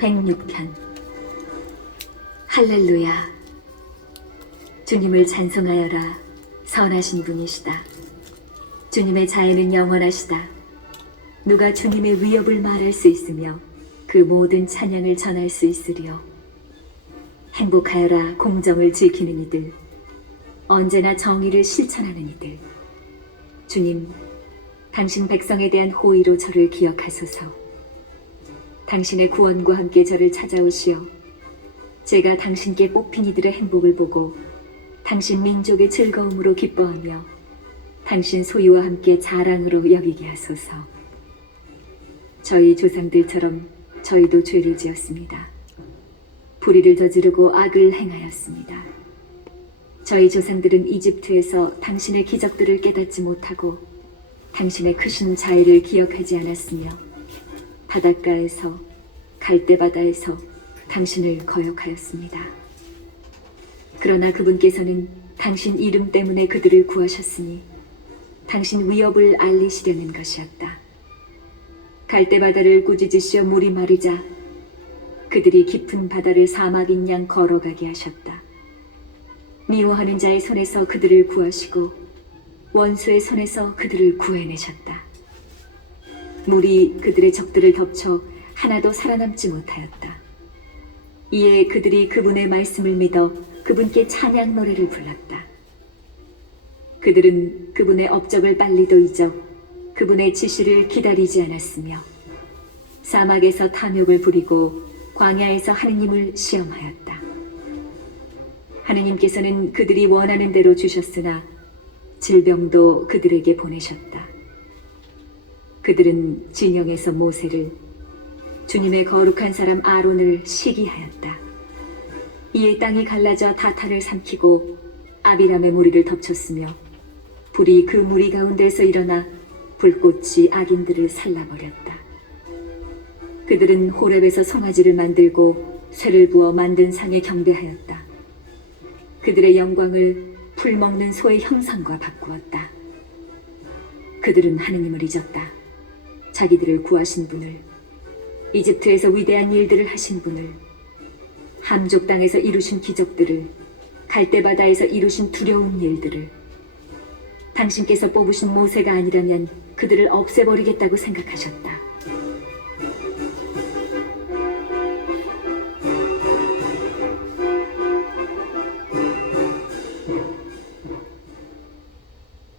106편. 할렐루야. 주님을 찬송하여라. 선하신 분이시다. 주님의 자애는 영원하시다. 누가 주님의 위협을 말할 수 있으며 그 모든 찬양을 전할 수 있으리요. 행복하여라. 공정을 지키는 이들, 언제나 정의를 실천하는 이들. 주님, 당신 백성에 대한 호의로 저를 기억하소서. 당신의 구원과 함께 저를 찾아오시어 제가 당신께 뽑힌 이들의 행복을 보고 당신 민족의 즐거움으로 기뻐하며 당신 소유와 함께 자랑으로 여기게 하소서. 저희 조상들처럼 저희도 죄를 지었습니다. 불의를 저지르고 악을 행하였습니다. 저희 조상들은 이집트에서 당신의 기적들을 깨닫지 못하고 당신의 크신 자애를 기억하지 않았으며 바닷가에서 갈대바다에서 당신을 거역하였습니다. 그러나 그분께서는 당신 이름 때문에 그들을 구하셨으니 당신 위협을 알리시려는 것이었다. 갈대바다를 꾸짖으시어 물이 마르자 그들이 깊은 바다를 사막인 양 걸어가게 하셨다. 미워하는 자의 손에서 그들을 구하시고 원수의 손에서 그들을 구해내셨다. 물이 그들의 적들을 덮쳐 하나도 살아남지 못하였다. 이에 그들이 그분의 말씀을 믿어 그분께 찬양 노래를 불렀다. 그들은 그분의 업적을 빨리도 잊어 그분의 지시를 기다리지 않았으며 사막에서 탐욕을 부리고 광야에서 하느님을 시험하였다. 하느님께서는 그들이 원하는 대로 주셨으나 질병도 그들에게 보내셨다. 그들은 진영에서 모세를, 주님의 거룩한 사람 아론을 시기하였다. 이에 땅이 갈라져 다탄을 삼키고 아비람의 무리를 덮쳤으며 불이 그 무리 가운데서 일어나 불꽃이 악인들을 살라버렸다. 그들은 호렙에서 송아지를 만들고 쇠를 부어 만든 상에 경배하였다. 그들의 영광을 풀 먹는 소의 형상과 바꾸었다. 그들은 하느님을 잊었다. 자기들을 구하신 분을, 이집트에서 위대한 일들을 하신 분을, 함족 땅에서 이루신 기적들을, 갈대바다에서 이루신 두려운 일들을. 당신께서 뽑으신 모세가 아니라면 그들을 없애버리겠다고 생각하셨다.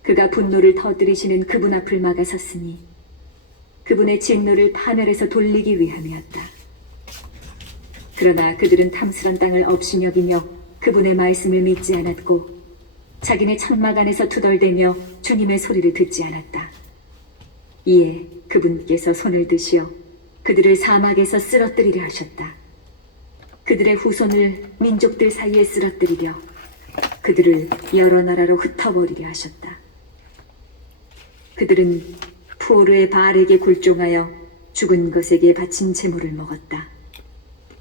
그가 분노를 터뜨리시는 그분 앞을 막아섰으니 그분의 진노를 파멸해서 돌리기 위함이었다. 그러나 그들은 탐스런 땅을 없이 여기며 그분의 말씀을 믿지 않았고 자기네 천막 안에서 투덜대며 주님의 소리를 듣지 않았다. 이에 그분께서 손을 드시어 그들을 사막에서 쓰러뜨리려 하셨다. 그들의 후손을 민족들 사이에 쓰러뜨리려 그들을 여러 나라로 흩어버리려 하셨다. 그들은 푸오르의 바알에게 굴종하여 죽은 것에게 바친 제물을 먹었다.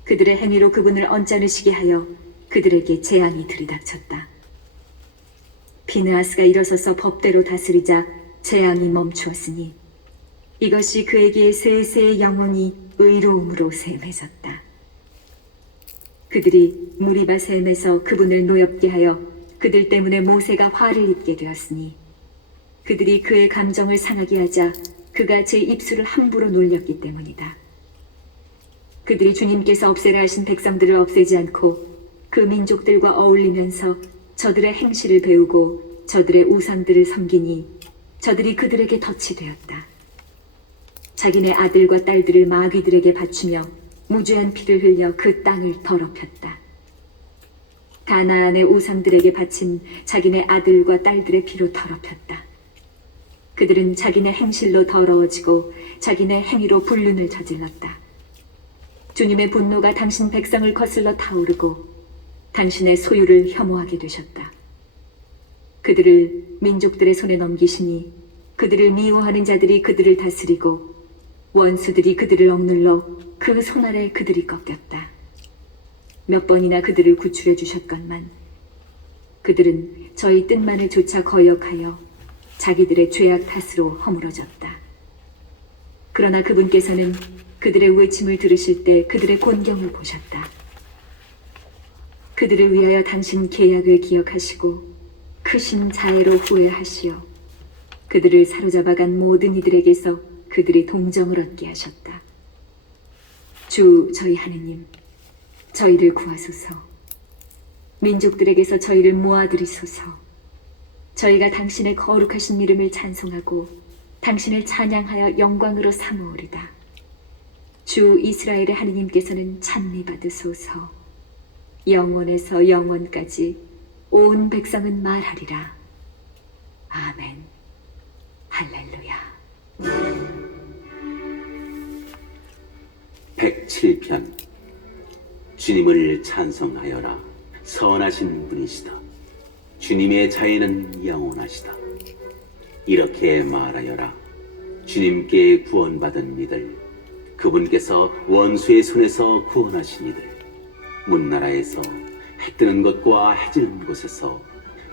그들의 행위로 그분을 언짢으시게 하여 그들에게 재앙이 들이닥쳤다. 비느하스가 일어서서 법대로 다스리자 재앙이 멈추었으니 이것이 그에게 세세의 영혼이 의로움으로 샘해졌다. 그들이 무리바 샘에서 그분을 노엽게 하여 그들 때문에 모세가 화를 입게 되었으니 그들이 그의 감정을 상하게 하자 그가 제 입술을 함부로 놀렸기 때문이다. 그들이 주님께서 없애라 하신 백성들을 없애지 않고 그 민족들과 어울리면서 저들의 행실을 배우고 저들의 우상들을 섬기니 저들이 그들에게 덫이 되었다. 자기네 아들과 딸들을 마귀들에게 바치며 무죄한 피를 흘려 그 땅을 더럽혔다. 가나안의 우상들에게 바친 자기네 아들과 딸들의 피로 더럽혔다. 그들은 자기네 행실로 더러워지고 자기네 행위로 불륜을 저질렀다. 주님의 분노가 당신 백성을 거슬러 타오르고 당신의 소유를 혐오하게 되셨다. 그들을 민족들의 손에 넘기시니 그들을 미워하는 자들이 그들을 다스리고 원수들이 그들을 억눌러 그 손 아래 그들이 꺾였다. 몇 번이나 그들을 구출해 주셨건만 그들은 저희 뜻만을 조차 거역하여 자기들의 죄악 탓으로 허물어졌다. 그러나 그분께서는 그들의 외침을 들으실 때 그들의 곤경을 보셨다. 그들을 위하여 당신 계약을 기억하시고 크신 자애로 후회하시어 그들을 사로잡아간 모든 이들에게서 그들이 동정을 얻게 하셨다. 주 저희 하느님, 저희를 구하소서. 민족들에게서 저희를 모아들이소서. 저희가 당신의 거룩하신 이름을 찬송하고 당신을 찬양하여 영광으로 삼으오리다. 주 이스라엘의 하느님께서는 찬미 받으소서. 영원에서 영원까지 온 백성은 말하리라. 아멘. 할렐루야. 107편. 주님을 찬송하여라. 선하신 분이시다. 주님의 자애는 영원하시다. 이렇게 말하여라. 주님께 구원받은 이들, 그분께서 원수의 손에서 구원하신 이들, 문나라에서 해 뜨는 것과 해 지는 곳에서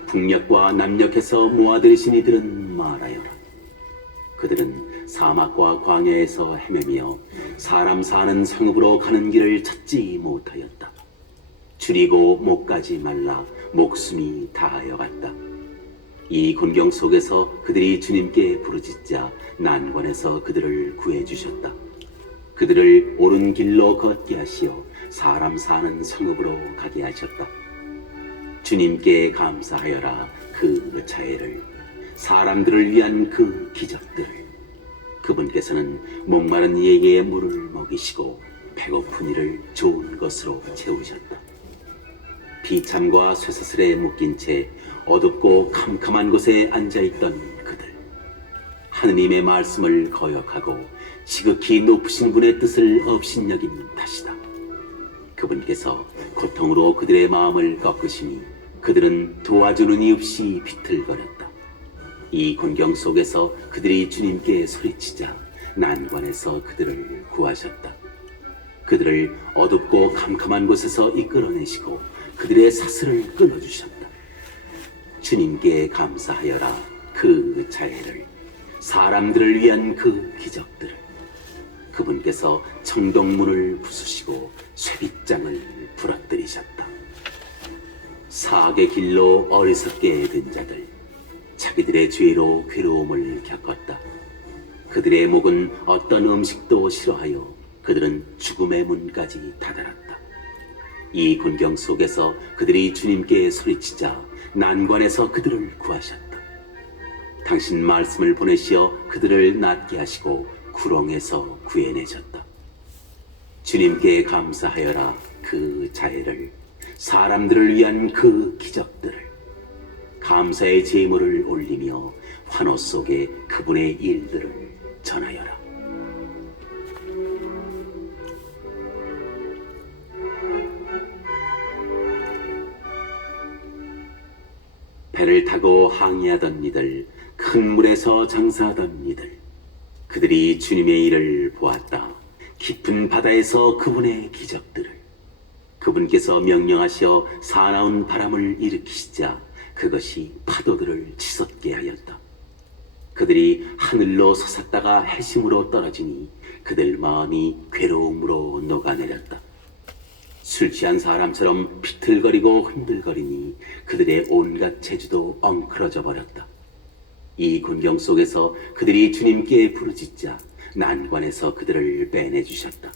북녘과 남녘에서 모아들이신 이들은 말하여라. 그들은 사막과 광야에서 헤매며 사람 사는 성읍으로 가는 길을 찾지 못하였다. 줄이고 못 가지 말라 목숨이 다하여 갔다. 이 곤경 속에서 그들이 주님께 부르짖자 난관에서 그들을 구해주셨다. 그들을 옳은 길로 걷게 하시어 사람 사는 성읍으로 가게 하셨다. 주님께 감사하여라. 그 자애를, 사람들을 위한 그 기적들을. 그분께서는 목마른 이에게 물을 먹이시고 배고픈 이를 좋은 것으로 채우셨다. 비참과 쇠사슬에 묶인 채 어둡고 캄캄한 곳에 앉아있던 그들, 하느님의 말씀을 거역하고 지극히 높으신 분의 뜻을 업신여긴 탓이다. 그분께서 고통으로 그들의 마음을 꺾으시니 그들은 도와주는 이 없이 비틀거렸다. 이 곤경 속에서 그들이 주님께 소리치자 난관에서 그들을 구하셨다. 그들을 어둡고 캄캄한 곳에서 이끌어내시고 그들의 사슬을 끊어주셨다. 주님께 감사하여라. 그 자애를, 사람들을 위한 그 기적들을. 그분께서 청동문을 부수시고 쇠빗장을 부러뜨리셨다. 사악의 길로 어리석게 된 자들, 자기들의 죄로 괴로움을 겪었다. 그들의 목은 어떤 음식도 싫어하여 그들은 죽음의 문까지 다다랐다. 이 곤경 속에서 그들이 주님께 소리치자 난관에서 그들을 구하셨다. 당신 말씀을 보내시어 그들을 낫게 하시고 구렁에서 구해내셨다. 주님께 감사하여라. 그 자애를, 사람들을 위한 그 기적들을. 감사의 제물을 올리며 환호 속에 그분의 일들을 전하여라. 배를 타고 항해하던 이들, 큰 물에서 장사하던 이들, 그들이 주님의 일을 보았다. 깊은 바다에서 그분의 기적들을. 그분께서 명령하셔 사나운 바람을 일으키시자 그것이 파도들을 치솟게 하였다. 그들이 하늘로 솟았다가 해심으로 떨어지니 그들 마음이 괴로움으로 녹아내렸다. 술 취한 사람처럼 비틀거리고 흔들거리니 그들의 온갖 재주도 엉클어져 버렸다. 이 곤경 속에서 그들이 주님께 부르짖자 난관에서 그들을 빼내주셨다.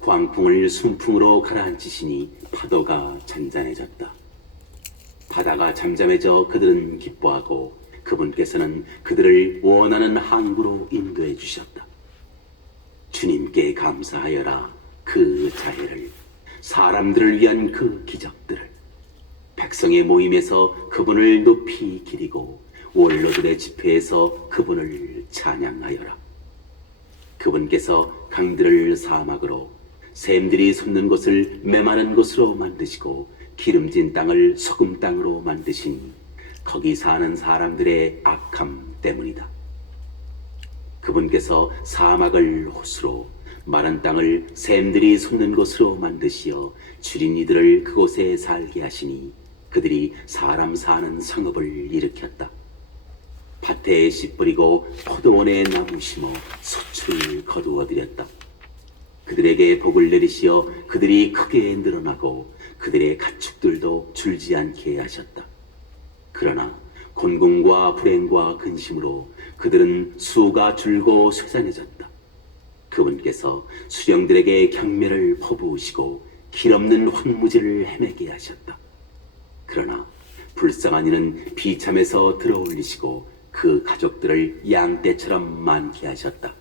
광풍을 순풍으로 가라앉히시니 파도가 잔잔해졌다. 바다가 잠잠해져 그들은 기뻐하고 그분께서는 그들을 원하는 항구로 인도해 주셨다. 주님께 감사하여라. 그 자애를, 사람들을 위한 그 기적들을. 백성의 모임에서 그분을 높이 기리고 원로들의 집회에서 그분을 찬양하여라. 그분께서 강들을 사막으로, 샘들이 솟는 곳을 메마른 곳으로 만드시고 기름진 땅을 소금 땅으로 만드시니 거기 사는 사람들의 악함 때문이다. 그분께서 사막을 호수로, 마른 땅을 샘들이 솟는 곳으로 만드시어 줄인 이들을 그곳에 살게 하시니 그들이 사람 사는 성읍을 일으켰다. 밭에 씨 뿌리고 포도원에 나무 심어 소출을 거두어 들였다. 그들에게 복을 내리시어 그들이 크게 늘어나고 그들의 가축들도 줄지 않게 하셨다. 그러나 곤궁과 불행과 근심으로 그들은 수가 줄고 쇠잔해졌다. 그분께서 수령들에게 경멸을 퍼부으시고 길없는 황무지를 헤매게 하셨다. 그러나 불쌍한 이는 비참에서 들어올리시고 그 가족들을 양떼처럼 많게 하셨다.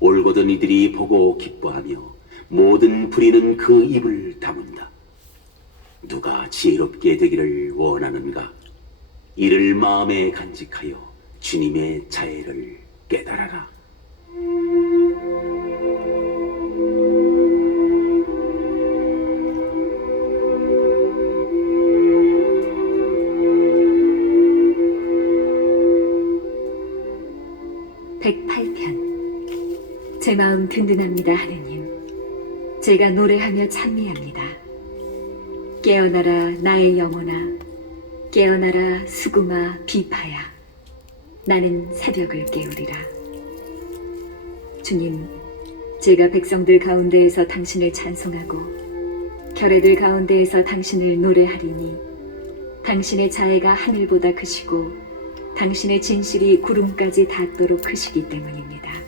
올곧은 이들이 보고 기뻐하며 모든 불의는 그 입을 다문다. 누가 지혜롭게 되기를 원하는가? 이를 마음에 간직하여 주님의 자애를 깨달아라. (108편) 제 마음 든든합니다, 하느님. 제가 노래하며 찬미합니다. 깨어나라 나의 영혼아, 깨어나라 수금아 비파야. 나는 새벽을 깨우리라. 주님, 제가 백성들 가운데에서 당신을 찬송하고 결애들 가운데에서 당신을 노래하리니 당신의 자애가 하늘보다 크시고 당신의 진실이 구름까지 닿도록 크시기 때문입니다.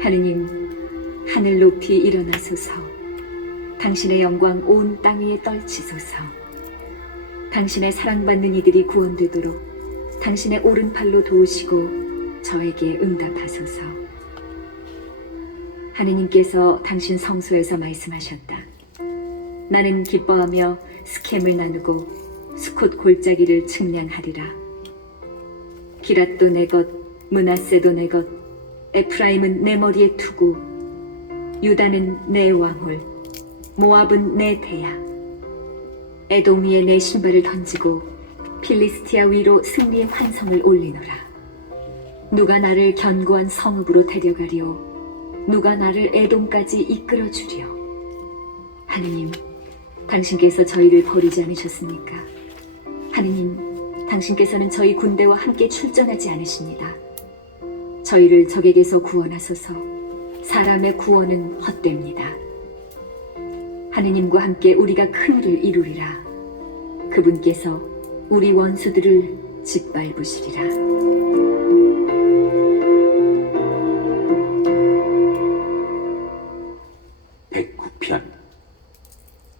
하느님, 하늘 높이 일어나소서. 당신의 영광 온 땅 위에 떨치소서. 당신의 사랑받는 이들이 구원되도록 당신의 오른팔로 도우시고 저에게 응답하소서. 하느님께서 당신 성소에서 말씀하셨다. 나는 기뻐하며 스켐을 나누고 수콧 골짜기를 측량하리라. 기랏도 내 것, 므낫세도 내 것, 에프라임은 내 머리에 투구, 유다는 내 왕홀, 모압은 내 대야. 에돔 위에 내 신발을 던지고 필리스티아 위로 승리의 환성을 올리노라. 누가 나를 견고한 성읍으로 데려가리오? 누가 나를 에돔까지 이끌어주리오? 하느님, 당신께서 저희를 버리지 않으셨습니까? 하느님, 당신께서는 저희 군대와 함께 출전하지 않으십니다. 저희를 적에게서 구원하소서. 사람의 구원은 헛됩니다. 하느님과 함께 우리가 큰일을 이루리라. 그분께서 우리 원수들을 짓밟으시리라. (109편)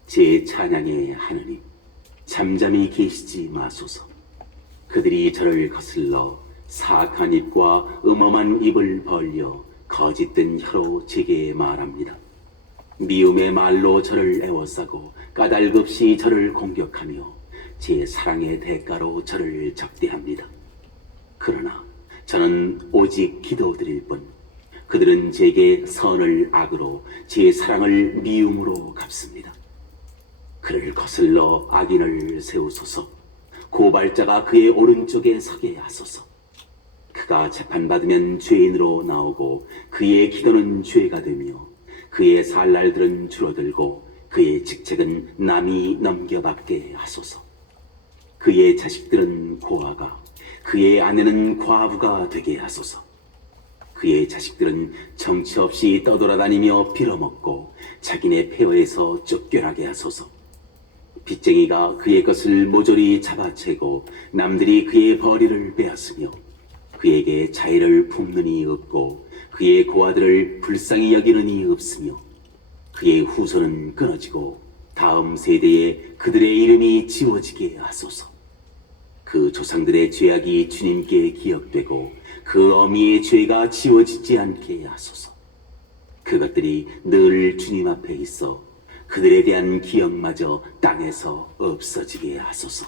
제 찬양의 하느님, 잠잠히 계시지 마소서. 그들이 저를 거슬러 사악한 입과 음험한 입을 벌려 거짓된 혀로 제게 말합니다. 미움의 말로 저를 애워싸고 까닭없이 저를 공격하며 제 사랑의 대가로 저를 적대합니다. 그러나 저는 오직 기도드릴 뿐, 그들은 제게 선을 악으로 제 사랑을 미움으로 갚습니다. 그를 거슬러 악인을 세우소서. 고발자가 그의 오른쪽에 서게 하소서. 그가 재판받으면 죄인으로 나오고 그의 기도는 죄가 되며 그의 살 날들은 줄어들고 그의 직책은 남이 넘겨받게 하소서. 그의 자식들은 고아가, 그의 아내는 과부가 되게 하소서. 그의 자식들은 정치 없이 떠돌아다니며 빌어먹고 자기네 폐허에서 쫓겨나게 하소서. 빚쟁이가 그의 것을 모조리 잡아채고 남들이 그의 벌이를 빼앗으며 그에게 자애를 품는 이 없고 그의 고아들을 불쌍히 여기는 이 없으며 그의 후손은 끊어지고 다음 세대에 그들의 이름이 지워지게 하소서. 그 조상들의 죄악이 주님께 기억되고 그 어미의 죄가 지워지지 않게 하소서. 그것들이 늘 주님 앞에 있어 그들에 대한 기억마저 땅에서 없어지게 하소서.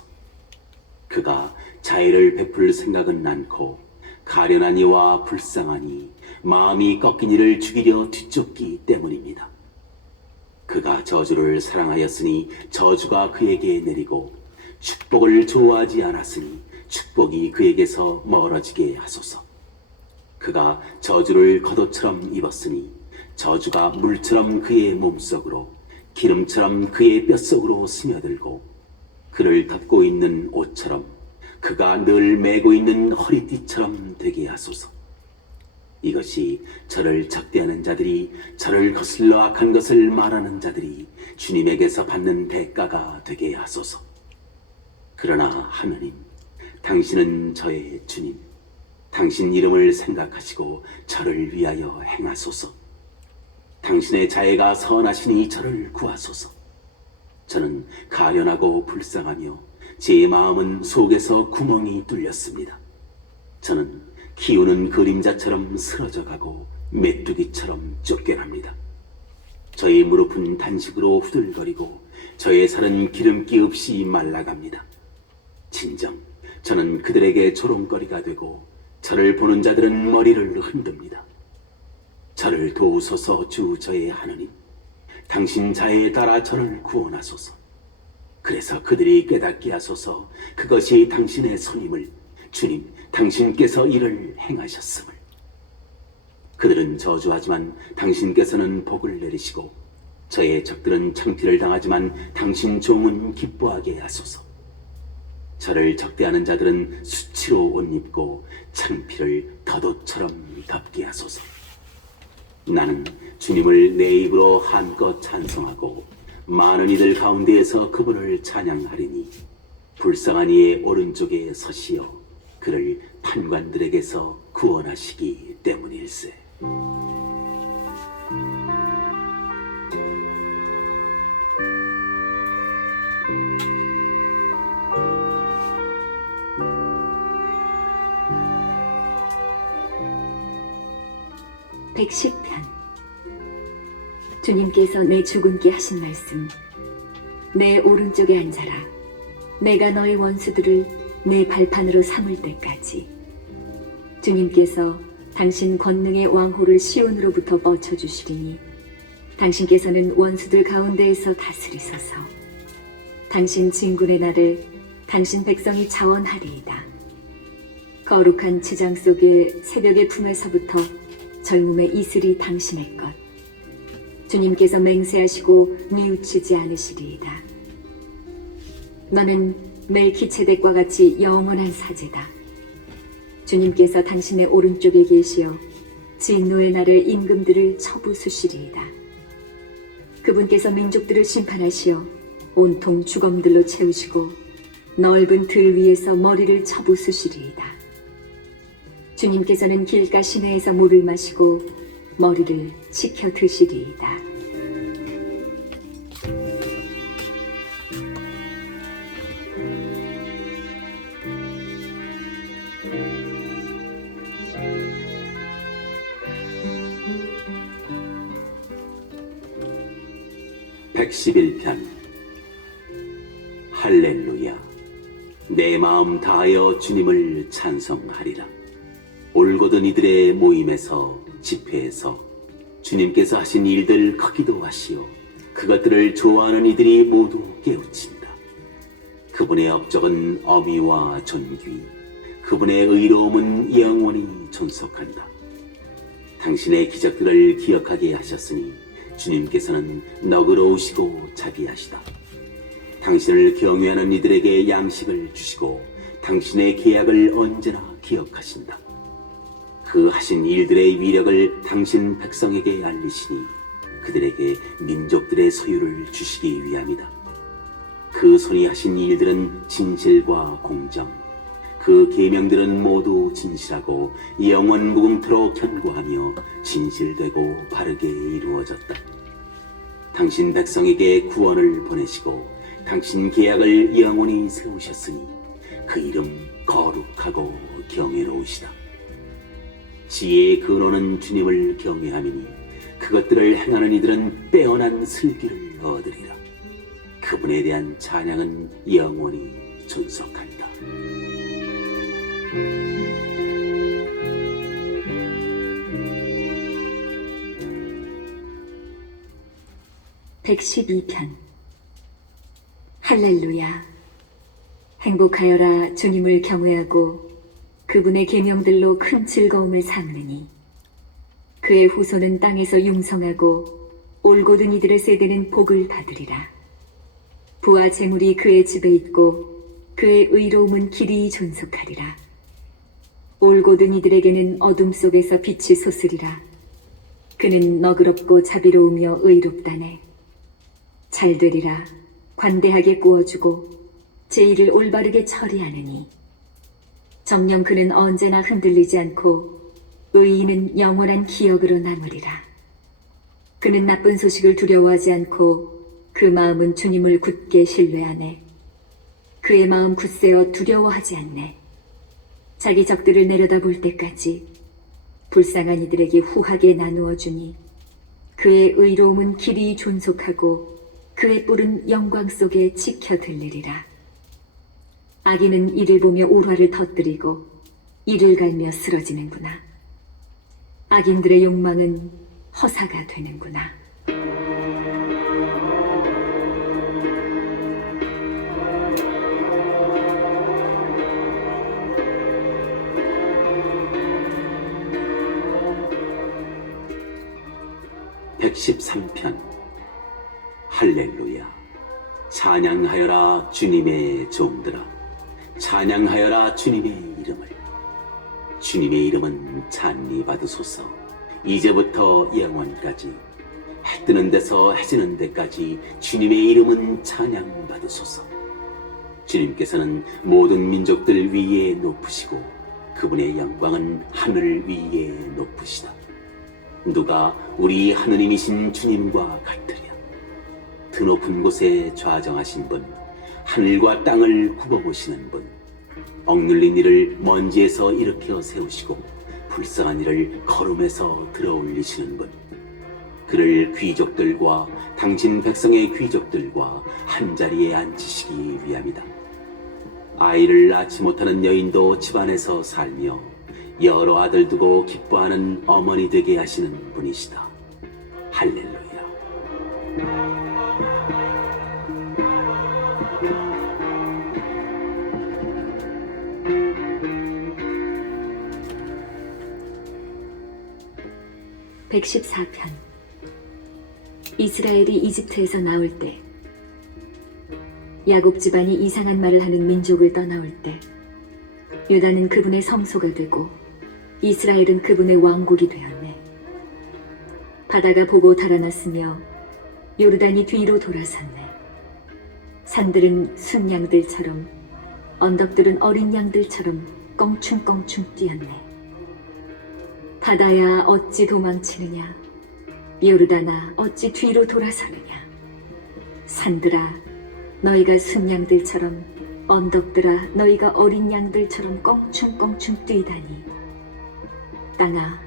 그가 자애를 베풀 생각은 않고 가련한 이와 불쌍하니 마음이 꺾인 이를 죽이려 뒤쫓기 때문입니다. 그가 저주를 사랑하였으니 저주가 그에게 내리고 축복을 좋아하지 않았으니 축복이 그에게서 멀어지게 하소서. 그가 저주를 겉옷처럼 입었으니 저주가 물처럼 그의 몸속으로 기름처럼 그의 뼛속으로 스며들고 그를 덮고 있는 옷처럼 그가 늘 메고 있는 허리띠처럼 되게 하소서. 이것이 저를 적대하는 자들이, 저를 거슬러 악한 것을 말하는 자들이 주님에게서 받는 대가가 되게 하소서. 그러나 하느님, 당신은 저의 주님, 당신 이름을 생각하시고 저를 위하여 행하소서. 당신의 자애가 선하시니 저를 구하소서. 저는 가련하고 불쌍하며 제 마음은 속에서 구멍이 뚫렸습니다. 저는 키우는 그림자처럼 쓰러져가고 메뚜기처럼 쫓겨납니다. 저의 무릎은 단식으로 후들거리고 저의 살은 기름기 없이 말라갑니다. 진정 저는 그들에게 조롱거리가 되고 저를 보는 자들은 머리를 흔듭니다. 저를 도우소서. 주 저의 하느님, 당신 자애에 따라 저를 구원하소서. 그래서 그들이 깨닫게 하소서. 그것이 당신의 손임을, 주님 당신께서 이를 행하셨음을. 그들은 저주하지만 당신께서는 복을 내리시고 저의 적들은 창피를 당하지만 당신 종은 기뻐하게 하소서. 저를 적대하는 자들은 수치로 옷 입고 창피를 덧옷처럼 덮게 하소서. 나는 주님을 내 입으로 한껏 찬송하고 많은 이들 가운데에서 그분을 찬양하리니 불쌍한 이의 오른쪽에 서시어 그를 판관들에게서 구원하시기 때문일세. 백십편. 주님께서 내 죽음께 하신 말씀. 내 오른쪽에 앉아라. 내가 너의 원수들을 내 발판으로 삼을 때까지. 주님께서 당신 권능의 왕호를 시온으로부터 뻗쳐주시리니 당신께서는 원수들 가운데에서 다스리소서. 당신 진군의 날에 당신 백성이 자원하리이다. 거룩한 지장 속에 새벽의 품에서부터 젊음의 이슬이 당신의 것. 주님께서 맹세하시고 뉘우치지 않으시리이다. 너는 멜키체덱과 같이 영원한 사제다. 주님께서 당신의 오른쪽에 계시어 진노의 날에 임금들을 쳐부수시리이다. 그분께서 민족들을 심판하시어 온통 주검들로 채우시고 넓은 들 위에서 머리를 쳐부수시리이다. 주님께서는 길가 시내에서 물을 마시고 머리를 식혀 드시리이다. 백십일편. 할렐루야. 내 마음 다하여 주님을 찬송하리라. 올곧은 이들의 모임에서, 집회에서 주님께서 하신 일들 크기도 하시오. 그것들을 좋아하는 이들이 모두 깨우친다. 그분의 업적은 어미와 존귀, 그분의 의로움은 영원히 존속한다. 당신의 기적들을 기억하게 하셨으니 주님께서는 너그러우시고 자비하시다. 당신을 경외하는 이들에게 양식을 주시고 당신의 계약을 언제나 기억하신다. 그 하신 일들의 위력을 당신 백성에게 알리시니 그들에게 민족들의 소유를 주시기 위함이다. 그 손이 하신 일들은 진실과 공정, 그 계명들은 모두 진실하고 영원 무궁토록 견고하며 진실되고 바르게 이루어졌다. 당신 백성에게 구원을 보내시고 당신 계약을 영원히 세우셨으니 그 이름 거룩하고 경외로우시다. 지혜의 근원은 주님을 경외함이니 그것들을 행하는 이들은 빼어난 슬기를 얻으리라. 그분에 대한 찬양은 영원히 존속한다. 백십이편. 할렐루야. 행복하여라. 주님을 경외하고 그분의 계명들로 큰 즐거움을 삼으니 그의 후손은 땅에서 융성하고 올곧은 이들의 세대는 복을 받으리라. 부와 재물이 그의 집에 있고 그의 의로움은 길이 존속하리라. 올곧은 이들에게는 어둠 속에서 빛이 솟으리라. 그는 너그럽고 자비로우며 의롭다네. 잘 되리라. 관대하게 구워주고 제 일을 올바르게 처리하느니. 정녕 그는 언제나 흔들리지 않고 의인은 영원한 기억으로 남으리라. 그는 나쁜 소식을 두려워하지 않고 그 마음은 주님을 굳게 신뢰하네. 그의 마음 굳세어 두려워하지 않네. 자기 적들을 내려다볼 때까지 불쌍한 이들에게 후하게 나누어 주니 그의 의로움은 길이 존속하고 그의 뿔은 영광 속에 지켜 들리리라. 악인은 이를 보며 울화를 터뜨리고 이를 갈며 쓰러지는구나. 악인들의 욕망은 허사가 되는구나. (113편) 할렐루야. 찬양하여라 주님의 종들아. 찬양하여라 주님의 이름을. 주님의 이름은 찬미 받으소서. 이제부터 영원까지. 해 뜨는 데서 해 지는 데까지 주님의 이름은 찬양 받으소서. 주님께서는 모든 민족들 위에 높으시고 그분의 영광은 하늘 위에 높으시다. 누가 우리 하느님이신 주님과 같으랴. 드높은 곳에 좌정하신 분, 하늘과 땅을 굽어보시는 분, 억눌린 이를 먼지에서 일으켜 세우시고 불쌍한 이를 거름에서 들어올리시는 분, 그를 귀족들과 당신 백성의 귀족들과 한자리에 앉히시기 위함이다. 아이를 낳지 못하는 여인도 집안에서 살며 여러 아들 두고 기뻐하는 어머니 되게 하시는 분이시다. 할렐루야. (114편) 이스라엘이 이집트에서 나올 때, 야곱 집안이 이상한 말을 하는 민족을 떠나올 때, 유다는 그분의 성소가 되고 이스라엘은 그분의 왕국이 되었네. 바다가 보고 달아났으며 요르단이 뒤로 돌아섰네. 산들은 순양들처럼, 언덕들은 어린 양들처럼 껑충껑충 뛰었네. 바다야 어찌 도망치느냐, 요르단아 어찌 뒤로 돌아서느냐. 산들아 너희가 순양들처럼, 언덕들아 너희가 어린 양들처럼 껑충껑충 뛰다니. 땅아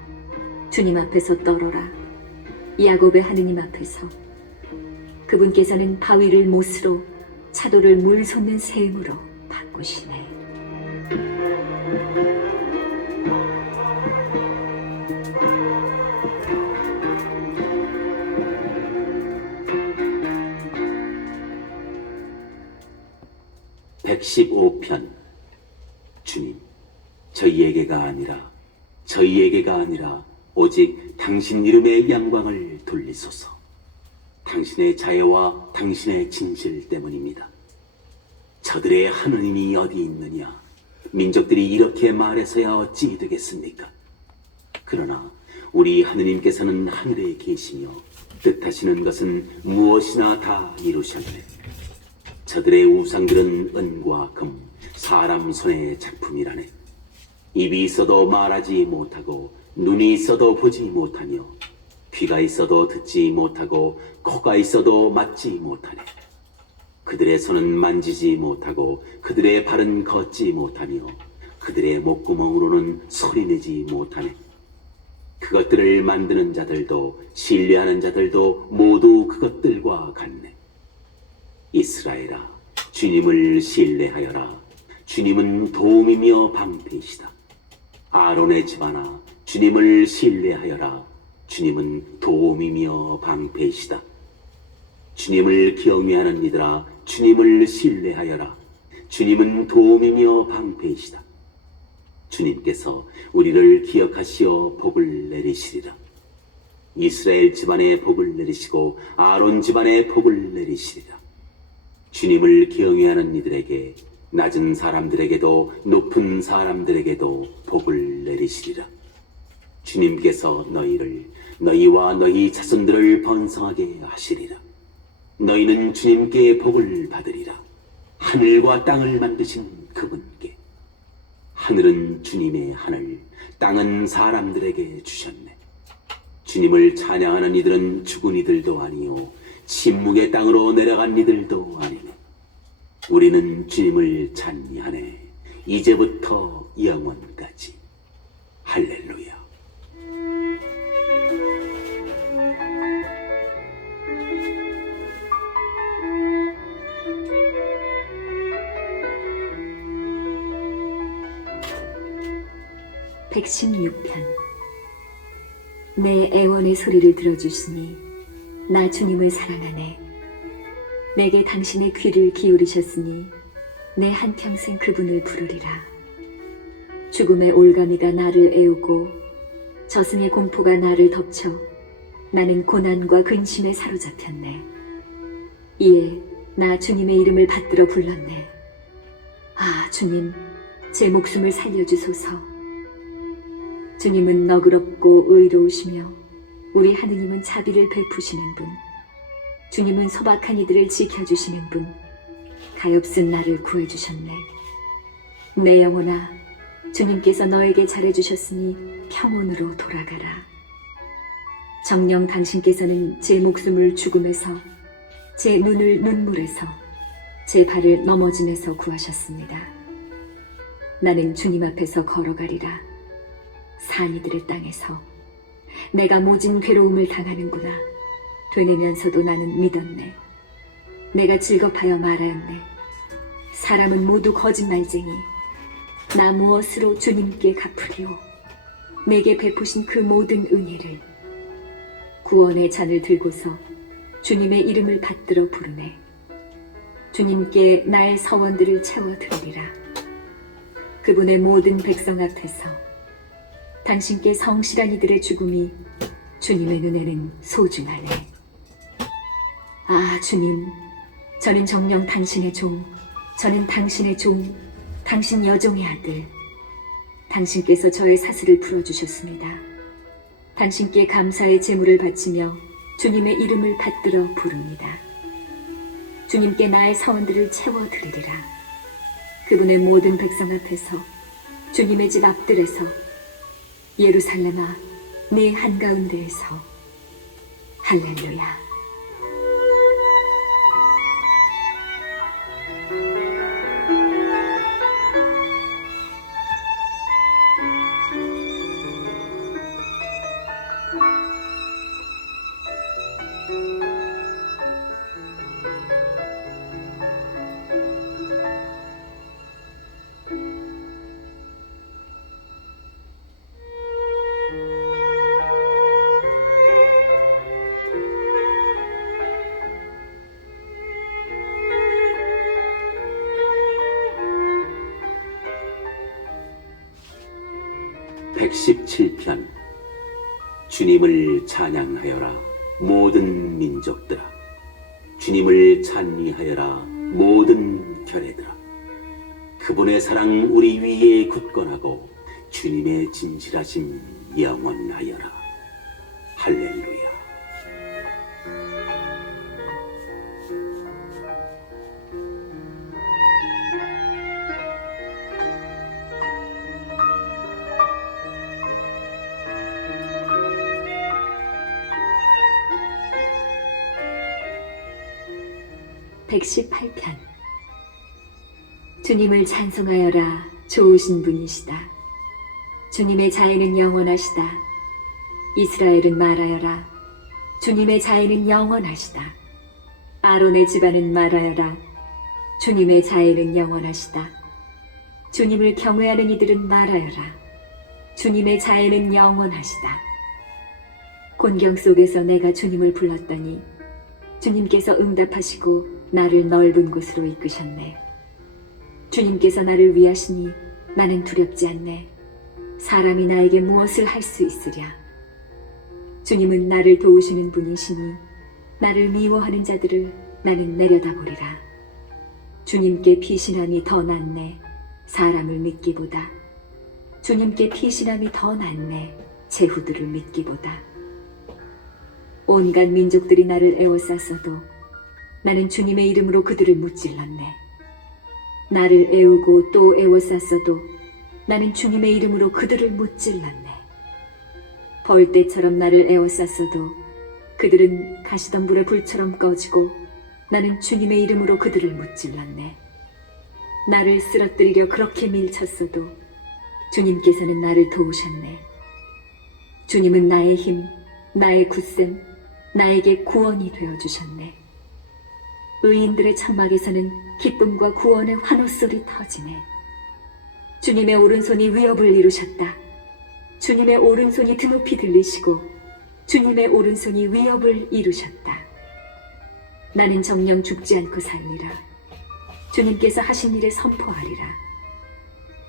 주님 앞에서 떨어라. 야곱의 하느님 앞에서. 그분께서는 바위를 못으로, 차돌을 물 솟는 샘으로 바꾸시네. (115편) 주님, 저희에게가 아니라 오직 당신 이름의 영광을 돌리소서. 당신의 자애와 당신의 진실 때문입니다. 저들의 하느님이 어디 있느냐? 민족들이 이렇게 말해서야 어찌 되겠습니까? 그러나 우리 하느님께서는 하늘에 계시며 뜻하시는 것은 무엇이나 다 이루셨네. 저들의 우상들은 은과 금, 사람 손의 작품이라네. 입이 있어도 말하지 못하고, 눈이 있어도 보지 못하며, 귀가 있어도 듣지 못하고, 코가 있어도 맡지 못하네. 그들의 손은 만지지 못하고, 그들의 발은 걷지 못하며, 그들의 목구멍으로는 소리내지 못하네. 그것들을 만드는 자들도 신뢰하는 자들도 모두 그것들과 같네. 이스라엘아, 주님을 신뢰하여라. 주님은 도움이며 방패이시다. 아론의 집안아, 주님을 신뢰하여라. 주님은 도움이며 방패이시다. 주님을 경외하는 이들아, 주님을 신뢰하여라. 주님은 도움이며 방패이시다. 주님께서 우리를 기억하시어 복을 내리시리라. 이스라엘 집안에 복을 내리시고 아론 집안에 복을 내리시리라. 주님을 경외하는 이들에게 낮은 사람들에게도 높은 사람들에게도 복을 내리시리라. 주님께서 너희와 너희 자손들을 번성하게 하시리라. 너희는 주님께 복을 받으리라. 하늘과 땅을 만드신 그분께. 하늘은 주님의 하늘, 땅은 사람들에게 주셨네. 주님을 찬양하는 이들은 죽은 이들도 아니요 침묵의 땅으로 내려간 이들도 아니네. 우리는 주님을 찬미하네. 이제부터 영원까지. 할렐루야. (116편) 내 애원의 소리를 들어주시니 나 주님을 사랑하네. 내게 당신의 귀를 기울이셨으니 내 한평생 그분을 부르리라. 죽음의 올가미가 나를 애우고 저승의 공포가 나를 덮쳐 나는 고난과 근심에 사로잡혔네. 이에 나 주님의 이름을 받들어 불렀네. 아, 주님, 제 목숨을 살려주소서. 주님은 너그럽고 의로우시며 우리 하느님은 자비를 베푸시는 분. 주님은 소박한 이들을 지켜주시는 분. 가엾은 나를 구해주셨네. 내 영혼아, 주님께서 너에게 잘해주셨으니 평온으로 돌아가라. 정녕 당신께서는 제 목숨을 죽음에서, 제 눈을 눈물에서, 제 발을 넘어짐에서 구하셨습니다. 나는 주님 앞에서 걸어가리라. 산이들의 땅에서 내가 모진 괴로움을 당하는구나 되뇌면서도 나는 믿었네. 내가 즐겁하여 말하였네. 사람은 모두 거짓말쟁이. 나 무엇으로 주님께 갚으리오. 내게 베푸신 그 모든 은혜를. 구원의 잔을 들고서 주님의 이름을 받들어 부르네. 주님께 나의 서원들을 채워드리리라. 그분의 모든 백성 앞에서 당신께 성실한 이들의 죽음이 주님의 눈에는 소중하네. 아, 주님, 저는 정녕 당신의 종, 저는 당신의 종, 당신 여종의 아들. 당신께서 저의 사슬을 풀어주셨습니다. 당신께 감사의 제물을 바치며 주님의 이름을 받들어 부릅니다. 주님께 나의 서원들을 채워드리리라. 그분의 모든 백성 앞에서, 주님의 집 앞들에서, 예루살렘아, 네 한가운데에서. 할렐루야. (117편) 주님을 찬양하여라 모든 민족들아. 주님을 찬미하여라 모든 결애들아. 그분의 사랑 우리 위에 굳건하고 주님의 진실하심 영원하여라. 할렐루야. (118편) 주님을 찬송하여라. 좋으신 분이시다. 주님의 자애는 영원하시다. 이스라엘은 말하여라. 주님의 자애는 영원하시다. 아론의 집안은 말하여라. 주님의 자애는 영원하시다. 주님을 경외하는 이들은 말하여라. 주님의 자애는 영원하시다. 곤경 속에서 내가 주님을 불렀더니 주님께서 응답하시고 나를 넓은 곳으로 이끄셨네. 주님께서 나를 위하시니 나는 두렵지 않네. 사람이 나에게 무엇을 할 수 있으랴. 주님은 나를 도우시는 분이시니 나를 미워하는 자들을 나는 내려다보리라. 주님께 피신함이 더 낫네. 사람을 믿기보다. 주님께 피신함이 더 낫네. 제후들을 믿기보다. 온갖 민족들이 나를 애워쌌어도 나는 주님의 이름으로 그들을 무찔렀네. 나를 애우고 또 애워쌌어도 나는 주님의 이름으로 그들을 무찔렀네. 벌떼처럼 나를 애워쌌어도 그들은 가시덤불의 불처럼 꺼지고 나는 주님의 이름으로 그들을 무찔렀네. 나를 쓰러뜨리려 그렇게 밀쳤어도 주님께서는 나를 도우셨네. 주님은 나의 힘, 나의 굳셈, 나에게 구원이 되어주셨네. 의인들의 장막에서는 기쁨과 구원의 환호소리 터지네. 주님의 오른손이 위협을 이루셨다. 주님의 오른손이 드높이 들리시고 주님의 오른손이 위협을 이루셨다. 나는 정녕 죽지 않고 살리라. 주님께서 하신 일에 선포하리라.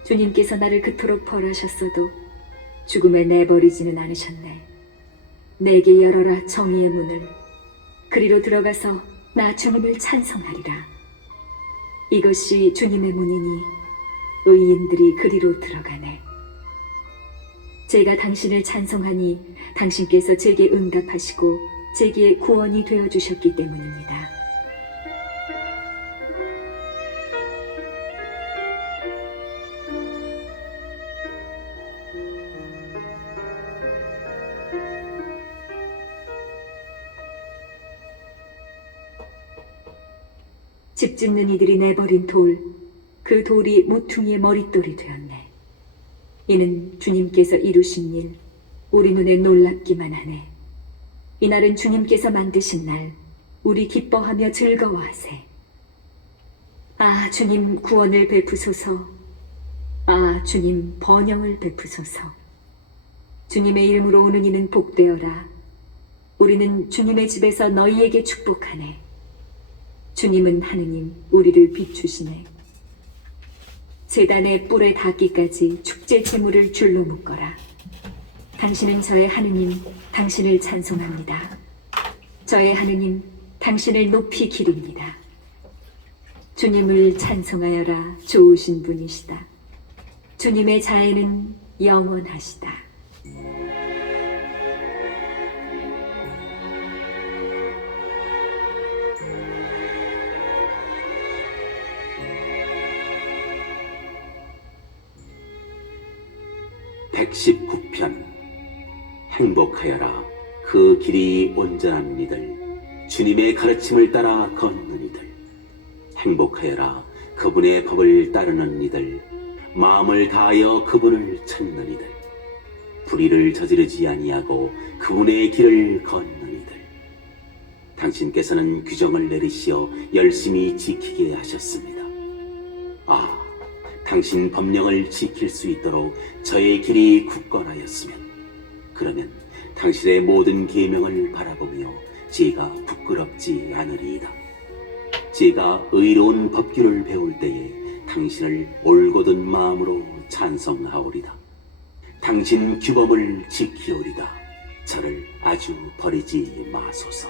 주님께서 나를 그토록 벌하셨어도 죽음에 내버리지는 않으셨네. 내게 열어라 정의의 문을. 그리로 들어가서 나 주님을 찬송하리라. 이것이 주님의 문이니 의인들이 그리로 들어가네. 제가 당신을 찬송하니 당신께서 제게 응답하시고 제게 구원이 되어주셨기 때문입니다. 집 짓는 이들이 내버린 돌, 그 돌이 모퉁이의 머릿돌이 되었네. 이는 주님께서 이루신 일, 우리 눈에 놀랍기만 하네. 이날은 주님께서 만드신 날, 우리 기뻐하며 즐거워하세. 아, 주님 구원을 베푸소서. 아, 주님 번영을 베푸소서. 주님의 이름으로 오는 이는 복되어라. 우리는 주님의 집에서 너희에게 축복하네. 주님은 하느님, 우리를 비추시네. 제단의 뿔에 닿기까지 축제 제물을 줄로 묶어라. 당신은 저의 하느님, 당신을 찬송합니다. 저의 하느님, 당신을 높이 기립니다. 주님을 찬송하여라. 좋으신 분이시다. 주님의 자애는 영원하시다. (119편) 행복하여라. 그 길이 온전한 이들, 주님의 가르침을 따라 걷는 이들. 행복하여라. 그분의 법을 따르는 이들, 마음을 다하여 그분을 찾는 이들. 불의를 저지르지 아니하고 그분의 길을 걷는 이들. 당신께서는 규정을 내리시어 열심히 지키게 하셨습니다. 아, 당신 법령을 지킬 수 있도록 저의 길이 굳건하였으면, 그러면 당신의 모든 계명을 바라보며 제가 부끄럽지 않으리이다. 제가 의로운 법규를 배울 때에 당신을 올곧은 마음으로 찬송하오리다. 당신 규범을 지키오리다. 저를 아주 버리지 마소서.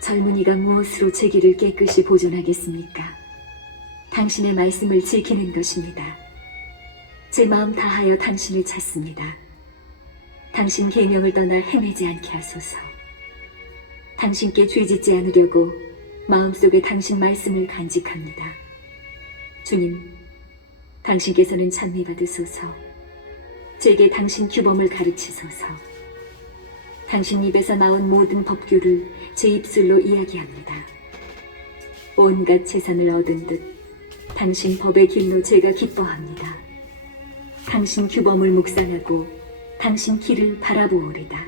젊은이가 무엇으로 제 길을 깨끗이 보존하겠습니까? 당신의 말씀을 지키는 것입니다. 제 마음 다하여 당신을 찾습니다. 당신 계명을 떠나 헤매지 않게 하소서. 당신께 죄짓지 않으려고 마음속에 당신 말씀을 간직합니다. 주님, 당신께서는 찬미 받으소서. 제게 당신 규범을 가르치소서. 당신 입에서 나온 모든 법규를 제 입술로 이야기합니다. 온갖 재산을 얻은 듯 당신 법의 길로 제가 기뻐합니다. 당신 규범을 묵상하고 당신 길을 바라보오리다.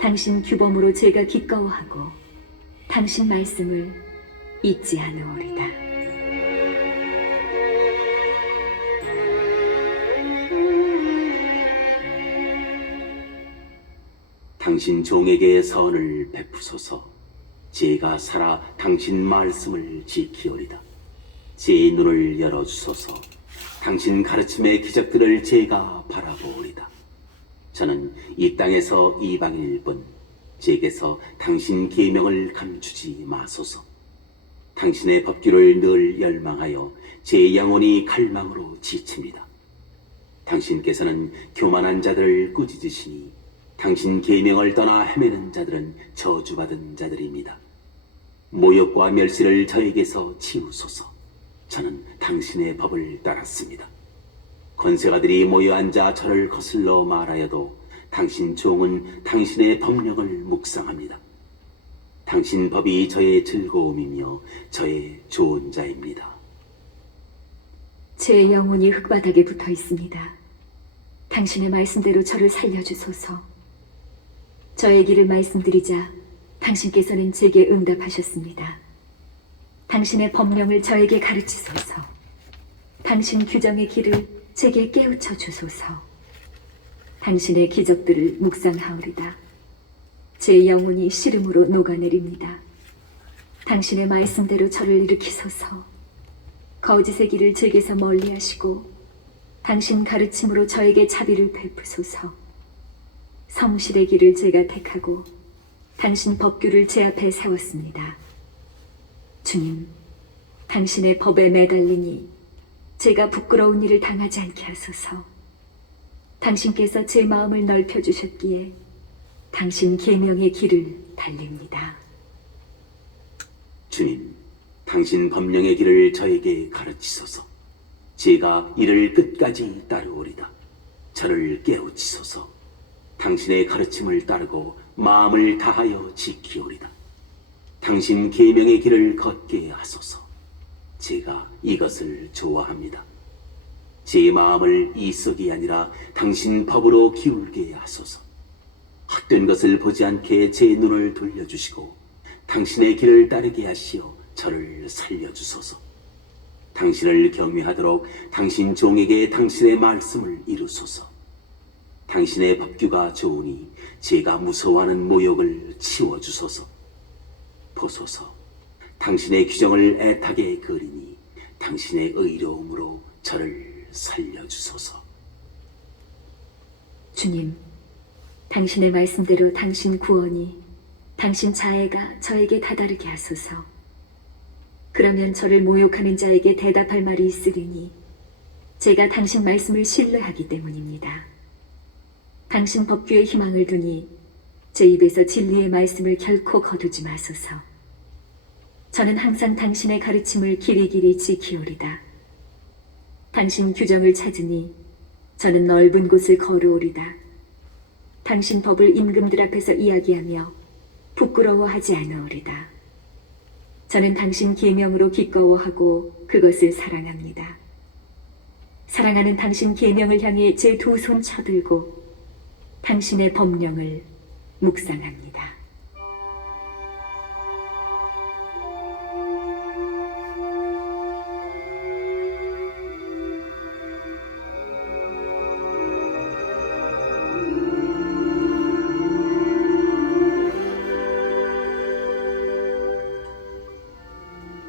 당신 규범으로 제가 기꺼워하고 당신 말씀을 잊지 않으오리다. 당신 종에게 선을 베푸소서. 제가 살아 당신 말씀을 지키오리다. 제 눈을 열어주소서. 당신 가르침의 기적들을 제가 바라보오리다. 저는 이 땅에서 이방인일 뿐 제게서 당신 계명을 감추지 마소서. 당신의 법규를 늘 열망하여 제 영혼이 갈망으로 지칩니다. 당신께서는 교만한 자들을 꾸짖으시니 당신 계명을 떠나 헤매는 자들은 저주받은 자들입니다. 모욕과 멸시를 저에게서 치우소서. 저는 당신의 법을 따랐습니다. 권세가들이 모여 앉아 저를 거슬러 말하여도 당신 종은 당신의 법령을 묵상합니다. 당신 법이 저의 즐거움이며 저의 좋은 자입니다. 제 영혼이 흙바닥에 붙어 있습니다. 당신의 말씀대로 저를 살려주소서. 저의 길을 말씀드리자 당신께서는 제게 응답하셨습니다. 당신의 법령을 저에게 가르치소서. 당신 규정의 길을 제게 깨우쳐 주소서. 당신의 기적들을 묵상하오리다. 제 영혼이 시름으로 녹아내립니다. 당신의 말씀대로 저를 일으키소서. 거짓의 길을 제게서 멀리하시고 당신 가르침으로 저에게 자비를 베푸소서. 성실의 길을 제가 택하고 당신 법규를 제 앞에 세웠습니다. 주님, 당신의 법에 매달리니 제가 부끄러운 일을 당하지 않게 하소서. 당신께서 제 마음을 넓혀주셨기에 당신 계명의 길을 달립니다. 주님, 당신 법령의 길을 저에게 가르치소서. 제가 이를 끝까지 따르오리다. 저를 깨우치소서. 당신의 가르침을 따르고 마음을 다하여 지키오리다. 당신 계명의 길을 걷게 하소서. 제가 이것을 좋아합니다. 제 마음을 이속이 아니라 당신 법으로 기울게 하소서. 헛된 것을 보지 않게 제 눈을 돌려주시고 당신의 길을 따르게 하시어 저를 살려주소서. 당신을 경외하도록 당신 종에게 당신의 말씀을 이루소서. 당신의 법규가 좋으니 제가 무서워하는 모욕을 치워주소서. 보소서, 당신의 규정을 애타게 그리니 당신의 의로움으로 저를 살려주소서. 주님, 당신의 말씀대로 당신 구원이 당신 자애가 저에게 다다르게 하소서. 그러면 저를 모욕하는 자에게 대답할 말이 있으리니 제가 당신 말씀을 신뢰하기 때문입니다. 당신 법규에 희망을 두니 제 입에서 진리의 말씀을 결코 거두지 마소서. 저는 항상 당신의 가르침을 길이길이 지키오리다. 당신 규정을 찾으니 저는 넓은 곳을 걸어오리다. 당신 법을 임금들 앞에서 이야기하며 부끄러워하지 않으오리다. 저는 당신 계명으로 기꺼워하고 그것을 사랑합니다. 사랑하는 당신 계명을 향해 제 두 손 쳐들고 당신의 법령을 묵상합니다.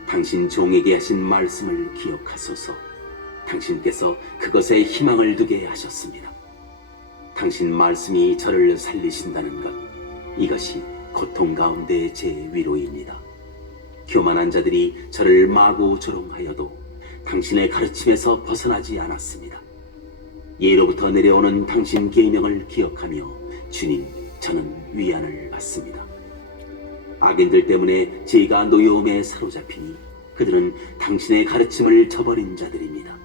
당신 종에게 하신 말씀을 기억하소서. 당신께서 그것에 희망을 두게 하셨습니다. 당신 말씀이 저를 살리신다는 것, 이것이 고통 가운데 제 위로입니다. 교만한 자들이 저를 마구 조롱하여도 당신의 가르침에서 벗어나지 않았습니다. 예로부터 내려오는 당신 계명을 기억하며 주님, 저는 위안을 받습니다. 악인들 때문에 제가 노여움에 사로잡히니 그들은 당신의 가르침을 저버린 자들입니다.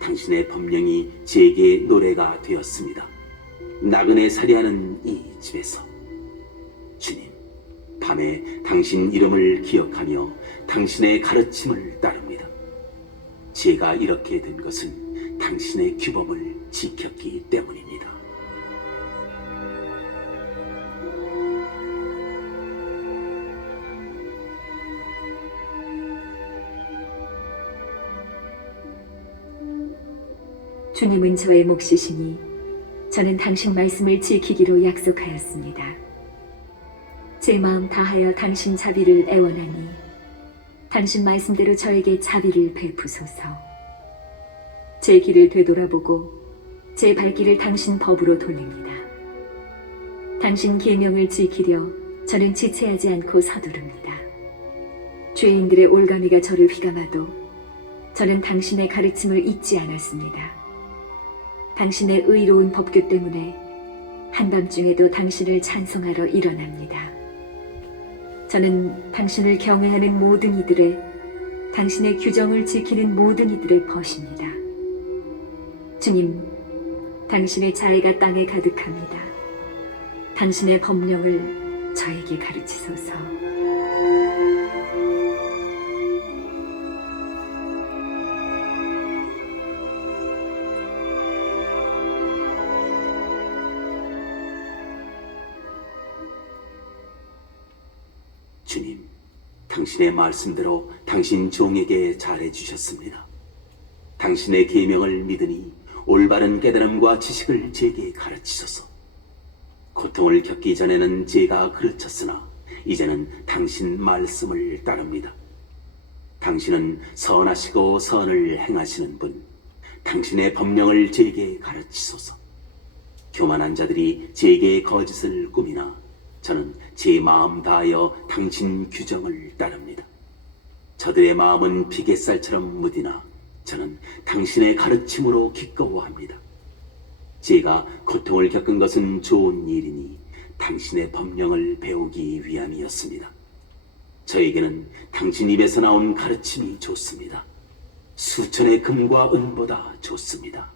당신의 법령이 제게 노래가 되었습니다. 나그네 살이하는 이 집에서. 주님, 밤에 당신 이름을 기억하며 당신의 가르침을 따릅니다. 제가 이렇게 된 것은 당신의 규범을 지켰기 때문입니다. 주님은 저의 몫이시니 저는 당신 말씀을 지키기로 약속하였습니다. 제 마음 다하여 당신 자비를 애원하니 당신 말씀대로 저에게 자비를 베푸소서. 제 길을 되돌아보고 제 발길을 당신 법으로 돌립니다. 당신 계명을 지키려 저는 지체하지 않고 서두릅니다. 죄인들의 올가미가 저를 휘감아도 저는 당신의 가르침을 잊지 않았습니다. 당신의 의로운 법규 때문에 한밤중에도 당신을 찬송하러 일어납니다. 저는 당신을 경외하는 모든 이들의, 당신의 규정을 지키는 모든 이들의 벗입니다. 주님, 당신의 자애가 땅에 가득합니다. 당신의 법령을 저에게 가르치소서. 주님, 당신의 말씀대로 당신 종에게 잘해 주셨습니다. 당신의 계명을 믿으니 올바른 깨달음과 지식을 제게 가르치소서. 고통을 겪기 전에는 제가 그르쳤으나 이제는 당신 말씀을 따릅니다. 당신은 선하시고 선을 행하시는 분, 당신의 법령을 제게 가르치소서. 교만한 자들이 제게 거짓을 꾸미나 저는 제 마음 다하여 당신 규정을 따릅니다. 저들의 마음은 비갯살처럼 무디나 저는 당신의 가르침으로 기꺼워합니다. 제가 고통을 겪은 것은 좋은 일이니 당신의 법령을 배우기 위함이었습니다. 저에게는 당신 입에서 나온 가르침이 좋습니다. 수천의 금과 은보다 좋습니다.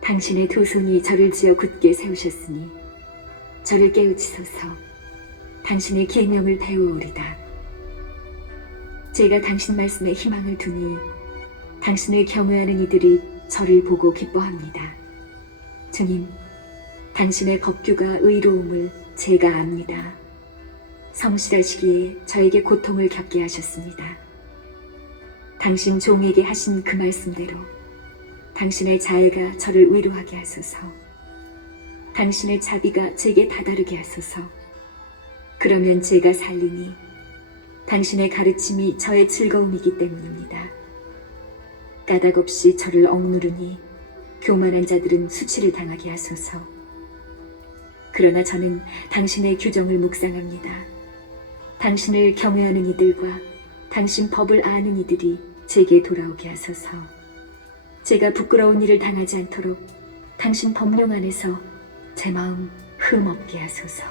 당신의 두 손이 저를 지어 굳게 세우셨으니 저를 깨우치소서. 당신의 계명을 배우오리다. 제가 당신 말씀에 희망을 두니 당신을 경외하는 이들이 저를 보고 기뻐합니다. 주님, 당신의 법규가 의로움을 제가 압니다. 성실하시기에 저에게 고통을 겪게 하셨습니다. 당신 종에게 하신 그 말씀대로 당신의 자애가 저를 위로하게 하소서. 당신의 자비가 제게 다다르게 하소서. 그러면 제가 살리니 당신의 가르침이 저의 즐거움이기 때문입니다. 까닭없이 저를 억누르니 교만한 자들은 수치를 당하게 하소서. 그러나 저는 당신의 규정을 묵상합니다. 당신을 경외하는 이들과 당신 법을 아는 이들이 제게 돌아오게 하소서. 제가 부끄러운 일을 당하지 않도록 당신 법령 안에서 제 마음 흠없게 하소서.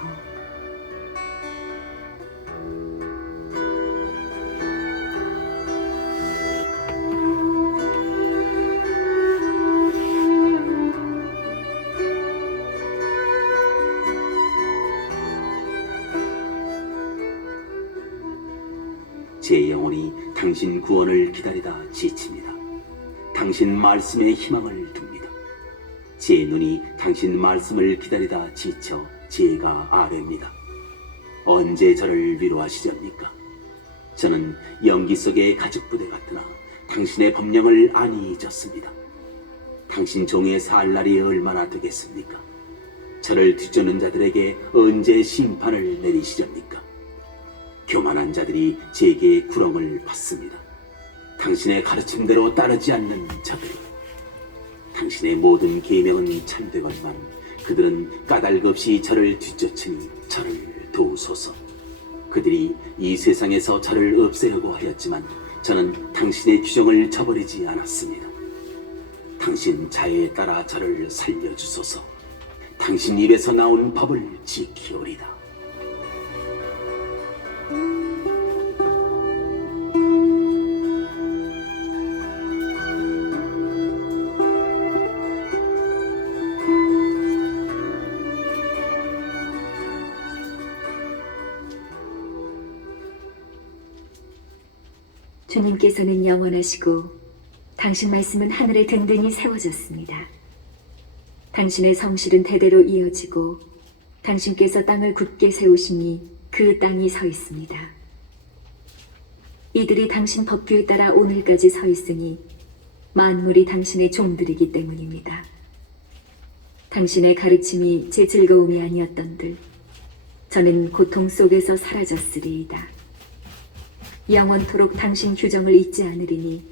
제 영혼이 당신 구원을 기다리다 지칩니다. 당신 말씀에 희망을 둡니다. 제 눈이 당신 말씀을 기다리다 지쳐 제가 아뢰입니다. 언제 저를 위로하시렵니까? 저는 연기 속의 가죽부대 같으나 당신의 법령을 안이 잊었습니다. 당신 종의 살 날이 얼마나 되겠습니까? 저를 뒤쫓는 자들에게 언제 심판을 내리시렵니까? 교만한 자들이 제게 구렁을 받습니다. 당신의 가르침대로 따르지 않는 자들, 당신의 모든 계명은 참되건만 그들은 까닭없이 저를 뒤쫓으니 저를 도우소서. 그들이 이 세상에서 저를 없애려고 하였지만 저는 당신의 규정을 저버리지 않았습니다. 당신 자애에 따라 저를 살려주소서. 당신 입에서 나온 법을 지키오리다. 주님께서는 영원하시고 당신 말씀은 하늘에 든든히 세워졌습니다. 당신의 성실은 대대로 이어지고 당신께서 땅을 굳게 세우시니 그 땅이 서 있습니다. 이들이 당신 법규에 따라 오늘까지 서 있으니 만물이 당신의 종들이기 때문입니다. 당신의 가르침이 제 즐거움이 아니었던들 저는 고통 속에서 사라졌으리이다. 영원토록 당신 규정을 잊지 않으리니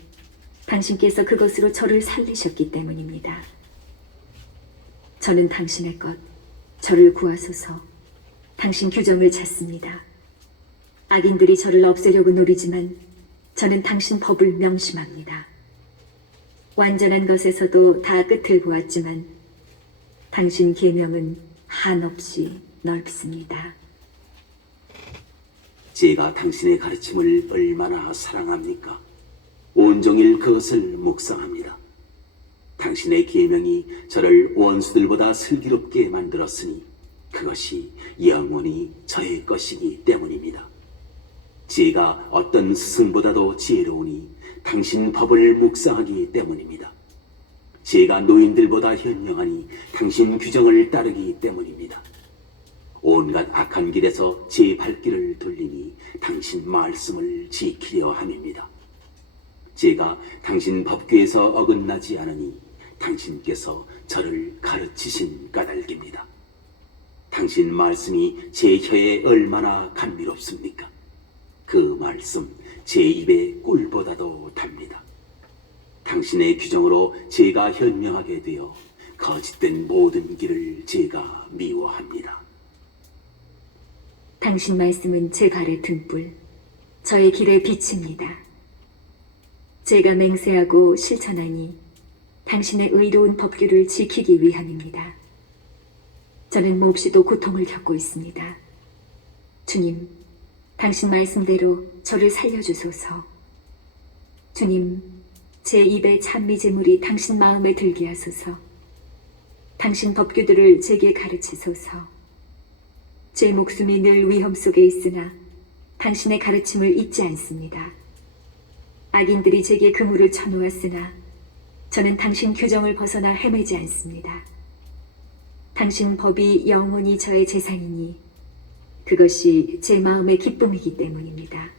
당신께서 그것으로 저를 살리셨기 때문입니다. 저는 당신의 것, 저를 구하소서. 당신 규정을 찾습니다. 악인들이 저를 없애려고 노리지만 저는 당신 법을 명심합니다. 완전한 것에서도 다 끝을 보았지만 당신 계명은 한없이 넓습니다. 제가 당신의 가르침을 얼마나 사랑합니까? 온종일 그것을 묵상합니다. 당신의 계명이 저를 원수들보다 슬기롭게 만들었으니 그것이 영원히 저의 것이기 때문입니다. 제가 어떤 스승보다도 지혜로우니 당신 법을 묵상하기 때문입니다. 제가 노인들보다 현명하니 당신 규정을 따르기 때문입니다. 온갖 악한 길에서 제 발길을 돌리니 당신 말씀을 지키려 함입니다. 제가 당신 법규에서 어긋나지 않으니 당신께서 저를 가르치신 까닭입니다. 당신 말씀이 제 혀에 얼마나 감미롭습니까? 그 말씀 제 입에 꿀보다도 답니다. 당신의 규정으로 제가 현명하게 되어 거짓된 모든 길을 제가 미워합니다. 당신 말씀은 제 발의 등불, 저의 길의 빛입니다. 제가 맹세하고 실천하니 당신의 의로운 법규를 지키기 위함입니다. 저는 몹시도 고통을 겪고 있습니다. 주님, 당신 말씀대로 저를 살려주소서. 주님, 제 입에 찬미제물이 당신 마음에 들게 하소서. 당신 법규들을 제게 가르치소서. 제 목숨이 늘 위험 속에 있으나 당신의 가르침을 잊지 않습니다. 악인들이 제게 그물을 쳐놓았으나 저는 당신 규정을 벗어나 헤매지 않습니다. 당신 법이 영원히 저의 재산이니 그것이 제 마음의 기쁨이기 때문입니다.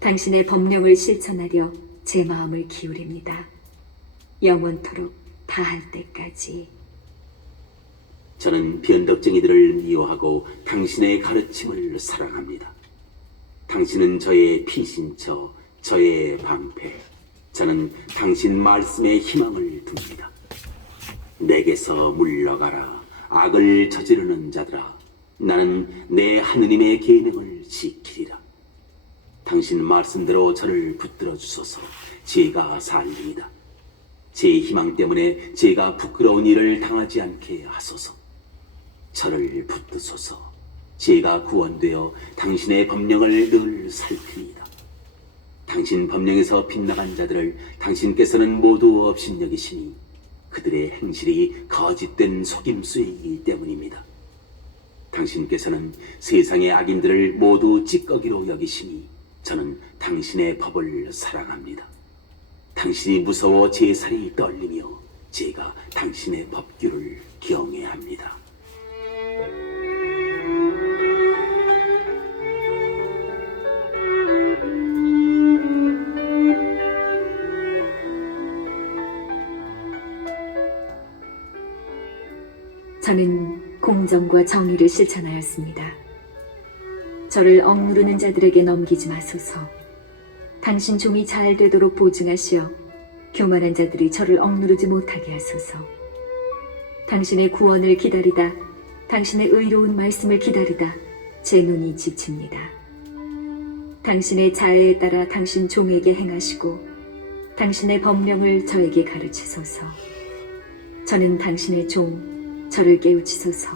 당신의 법령을 실천하려 제 마음을 기울입니다. 영원토록 다할 때까지. 저는 변덕쟁이들을 미워하고 당신의 가르침을 사랑합니다. 당신은 저의 피신처, 저의 방패. 저는 당신 말씀에 희망을 둡니다. 내게서 물러가라, 악을 저지르는 자들아. 나는 내 하느님의 계명을 지키리라. 당신 말씀대로 저를 붙들어 주소서. 제가 살리이다. 제 희망 때문에 제가 부끄러운 일을 당하지 않게 하소서. 저를 붙드소서. 제가 구원되어 당신의 법령을 늘 살피이다. 당신 법령에서 빗나간 자들을 당신께서는 모두 업신여기시니 그들의 행실이 거짓된 속임수이기 때문입니다. 당신께서는 세상의 악인들을 모두 찌꺼기로 여기시니 저는 당신의 법을 사랑합니다. 당신이 무서워 제 살이 떨리며 제가 당신의 법규를 경외합니다. 저는 공정과 정의를 실천하였습니다. 저를 억누르는 자들에게 넘기지 마소서. 당신 종이 잘 되도록 보증하시어 교만한 자들이 저를 억누르지 못하게 하소서. 당신의 구원을 기다리다, 당신의 의로운 말씀을 기다리다 제 눈이 지칩니다. 당신의 자애에 따라 당신 종에게 행하시고 당신의 법령을 저에게 가르치소서. 저는 당신의 종, 저를 깨우치소서.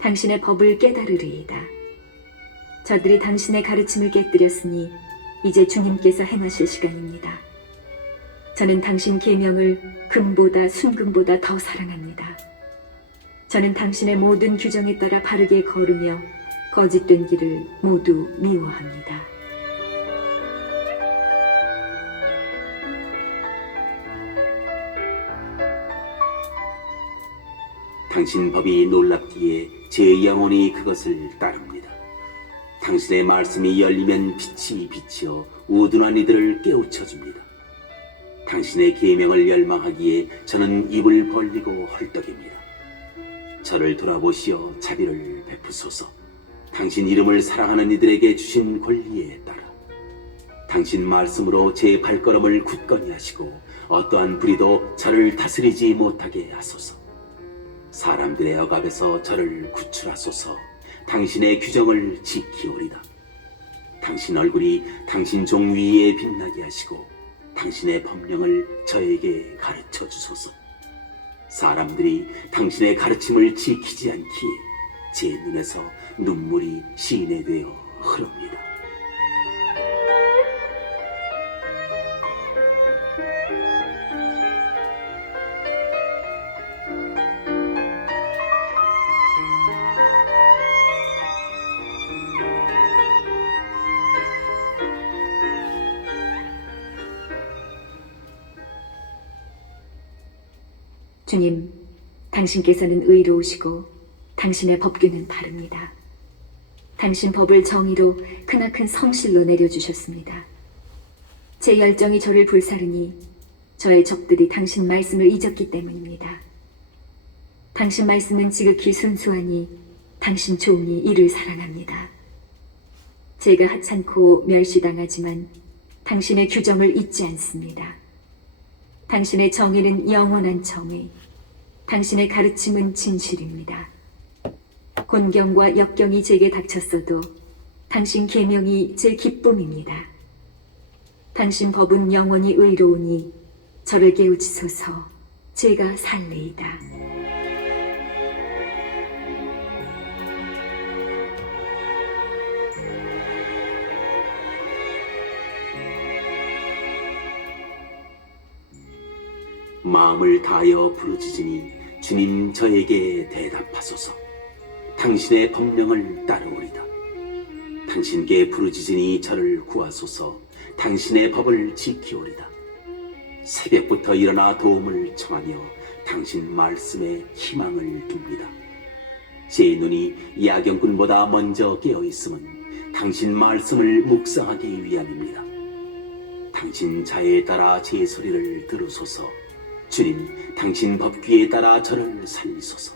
당신의 법을 깨달으리이다. 저들이 당신의 가르침을 깨뜨렸으니 이제 주님께서 행하실 시간입니다. 저는 당신 계명을 금보다 순금보다 더 사랑합니다. 저는 당신의 모든 규정에 따라 바르게 걸으며 거짓된 길을 모두 미워합니다. 당신 법이 놀랍기에 제 영혼이 그것을 따릅니다. 당신의 말씀이 열리면 빛이 비치어 우둔한 이들을 깨우쳐 줍니다. 당신의 계명을 열망하기에 저는 입을 벌리고 헐떡입니다. 저를 돌아보시어 자비를 베푸소서. 당신 이름을 사랑하는 이들에게 주신 권리에 따라 당신 말씀으로 제 발걸음을 굳건히 하시고 어떠한 불의도 저를 다스리지 못하게 하소서. 사람들의 억압에서 저를 구출하소서. 당신의 규정을 지키오리다. 당신 얼굴이 당신 종 위에 빛나게 하시고 당신의 법령을 저에게 가르쳐 주소서. 사람들이 당신의 가르침을 지키지 않기에 제 눈에서 눈물이 시내되어 흐릅니다. 주님, 당신께서는 의로우시고 당신의 법규는 바릅니다. 당신 법을 정의로 크나큰 성실로 내려주셨습니다. 제 열정이 저를 불사르니 저의 적들이 당신 말씀을 잊었기 때문입니다. 당신 말씀은 지극히 순수하니 당신 종이 이를 사랑합니다. 제가 하찮고 멸시당하지만 당신의 규정을 잊지 않습니다. 당신의 정의는 영원한 정의, 당신의 가르침은 진실입니다. 곤경과 역경이 제게 닥쳤어도 당신 계명이 제 기쁨입니다. 당신 법은 영원히 의로우니 저를 깨우치소서. 제가 살리이다. 마음을 다하여 부르짖으니 주님 저에게 대답하소서. 당신의 법령을 따르오리다. 당신께 부르짖으니 저를 구하소서. 당신의 법을 지키오리다. 새벽부터 일어나 도움을 청하며 당신 말씀에 희망을 둡니다. 제 눈이 야경꾼보다 먼저 깨어있음은 당신 말씀을 묵상하기 위함입니다. 당신 자에 따라 제 소리를 들으소서. 주님, 당신 법규에 따라 저를 살리소서.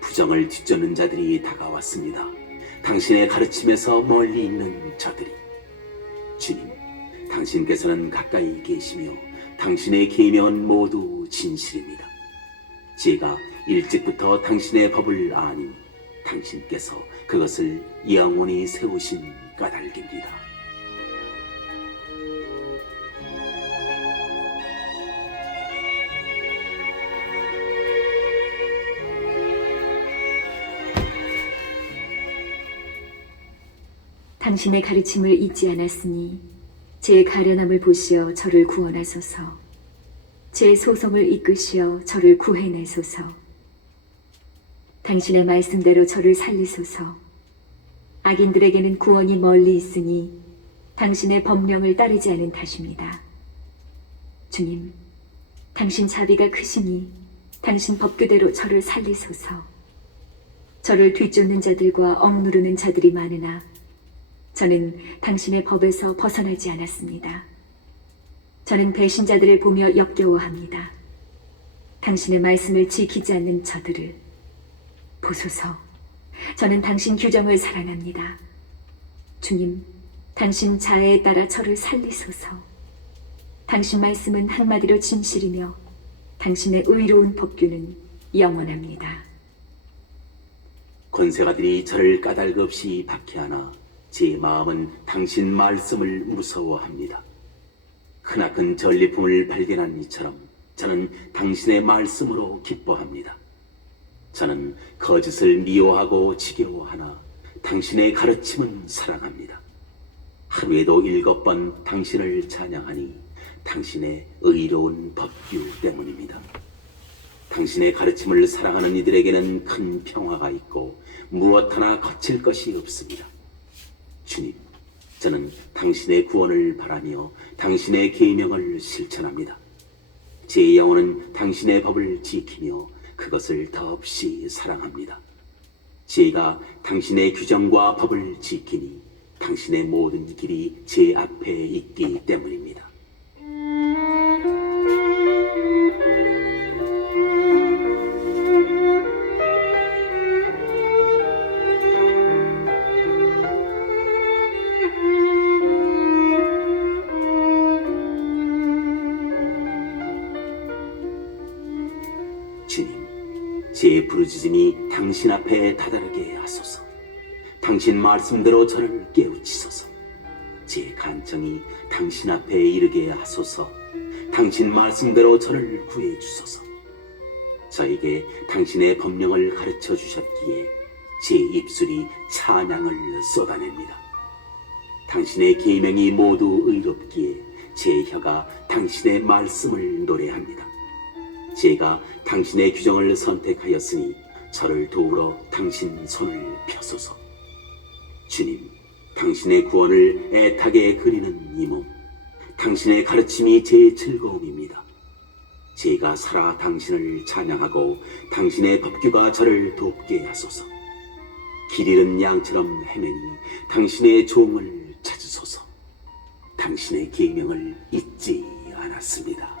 부정을 뒤쫓는 자들이 다가왔습니다. 당신의 가르침에서 멀리 있는 저들이. 주님, 당신께서는 가까이 계시며 당신의 계명은 모두 진실입니다. 제가 일찍부터 당신의 법을 아니 당신께서 그것을 영원히 세우신 까닭입니다. 당신의 가르침을 잊지 않았으니 제 가련함을 보시어 저를 구원하소서. 제 소송을 이끄시어 저를 구해내소서. 당신의 말씀대로 저를 살리소서. 악인들에게는 구원이 멀리 있으니 당신의 법령을 따르지 않은 탓입니다. 주님, 당신 자비가 크시니 당신 법규대로 저를 살리소서. 저를 뒤쫓는 자들과 억누르는 자들이 많으나 저는 당신의 법에서 벗어나지 않았습니다. 저는 배신자들을 보며 역겨워합니다. 당신의 말씀을 지키지 않는 저들을 보소서. 저는 당신 규정을 사랑합니다. 주님, 당신 자애에 따라 저를 살리소서. 당신 말씀은 한마디로 진실이며 당신의 의로운 법규는 영원합니다. 권세가들이 저를 까닭없이 박해하나 제 마음은 당신 말씀을 무서워합니다. 크나큰 전리품을 발견한 이처럼 저는 당신의 말씀으로 기뻐합니다. 저는 거짓을 미워하고 지겨워하나 당신의 가르침은 사랑합니다. 하루에도 7번 당신을 찬양하니 당신의 의로운 법규 때문입니다. 당신의 가르침을 사랑하는 이들에게는 큰 평화가 있고 무엇 하나 거칠 것이 없습니다. 주님, 저는 당신의 구원을 바라며 당신의 계명을 실천합니다. 제 영혼은 당신의 법을 지키며 그것을 더없이 사랑합니다. 제가 당신의 규정과 법을 지키니 당신의 모든 길이 제 앞에 있기 때문입니다. 주님, 제 부르짖음이 당신 앞에 다다르게 하소서. 당신 말씀대로 저를 깨우치소서. 제 간청이 당신 앞에 이르게 하소서. 당신 말씀대로 저를 구해 주소서. 저에게 당신의 법령을 가르쳐 주셨기에 제 입술이 찬양을 쏟아냅니다. 당신의 계명이 모두 의롭기에 제 혀가 당신의 말씀을 노래합니다. 제가 당신의 규정을 선택하였으니 저를 도우러 당신 손을 펴소서. 주님, 당신의 구원을 애타게 그리는 이 몸, 당신의 가르침이 제 즐거움입니다. 제가 살아 당신을 찬양하고 당신의 법규가 저를 돕게 하소서. 길 잃은 양처럼 헤매니 당신의 종을 찾으소서. 당신의 계명을 잊지 않았습니다.